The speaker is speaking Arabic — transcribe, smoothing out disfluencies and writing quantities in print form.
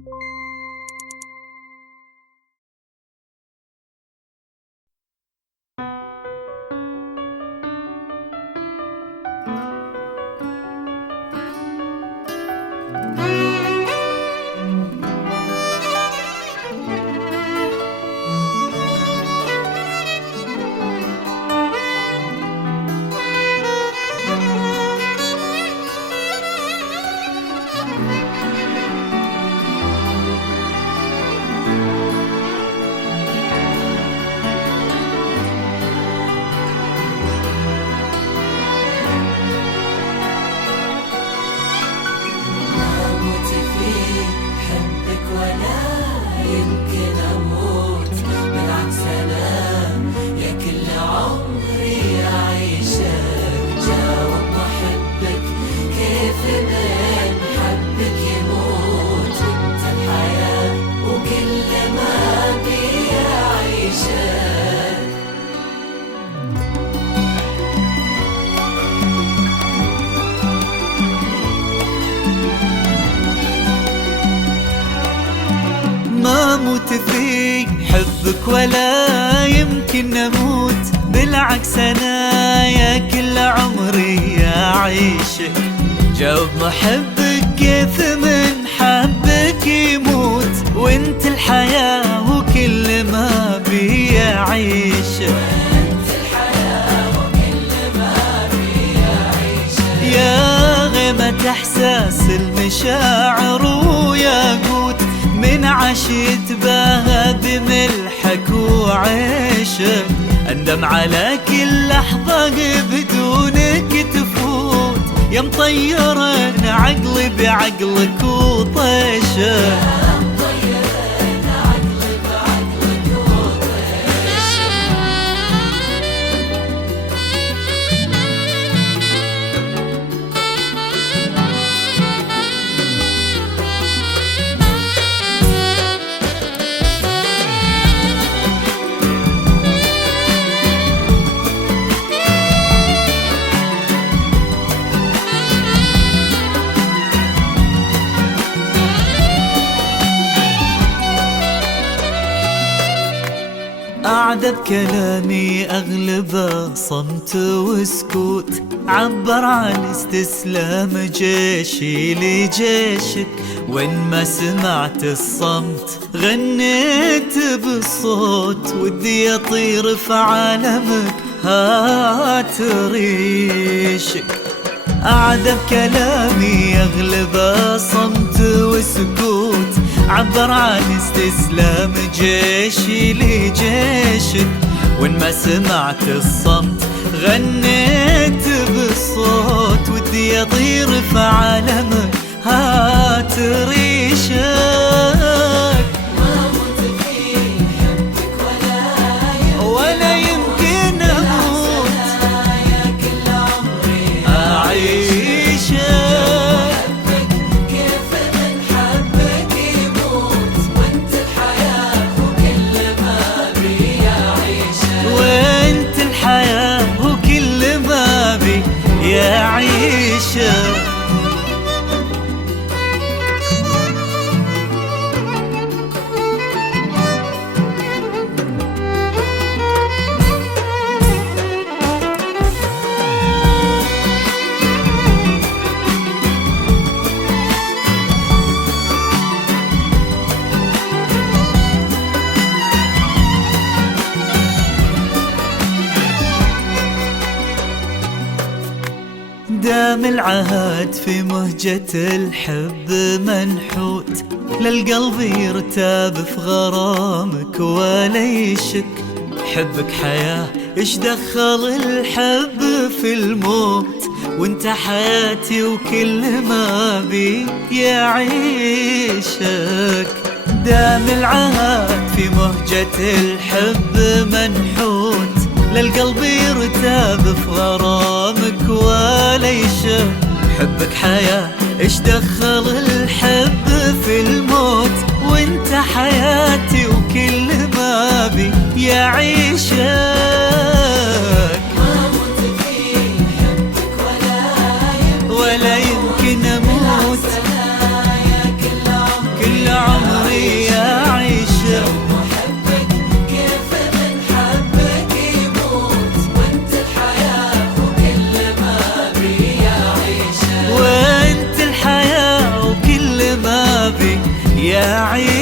ما موت في حبك ولا يمكن نموت، بالعكس أنا يا كل عمري أعيشك. جاوب محبك كيف من حبك يموت، وانت الحياة وكل ما بي أعيشك. يا غيمة إحساس المشاعر وياقوت، من عاش يتباهى بملحك وعيشك. أندم على كل لحظة بدونك تفوت، يا مطيرن عقلي بعقلك وطيشك. أعذب كلامي أغلبه صمت وسكوت، عبر عن استسلام جيشي لجيشك. وإن ما سمعت الصمت غنيت بالصوت، ودي أطير في عالمك هات ريشك. أعذب كلامي أغلبه صمت وسكوت، عبر عن استسلام جيشي لجيشك. وإن ما سمعت الصمت غنيت بالصوت، ودي أطير في عالمك هات ريشك. ولا يمكن أموت يا كل عمري أعيشك. يعيشه دام العهد في مهجة الحب منحوت، للقلب يرتاب في غرامك ولا يشك. حبك حياة ايش دخل الحب في الموت، وانت حياتي وكل ما بي يعيشك. دام العهد في مهجة الحب منحوت، للقلب يرتاب في غرامك ولا يشك. حبك حياة ايش دخل الحب في الموت، وانت حياتي وكل ما بي يعيشك. ولا يمكن أموت كل عمري يا عيد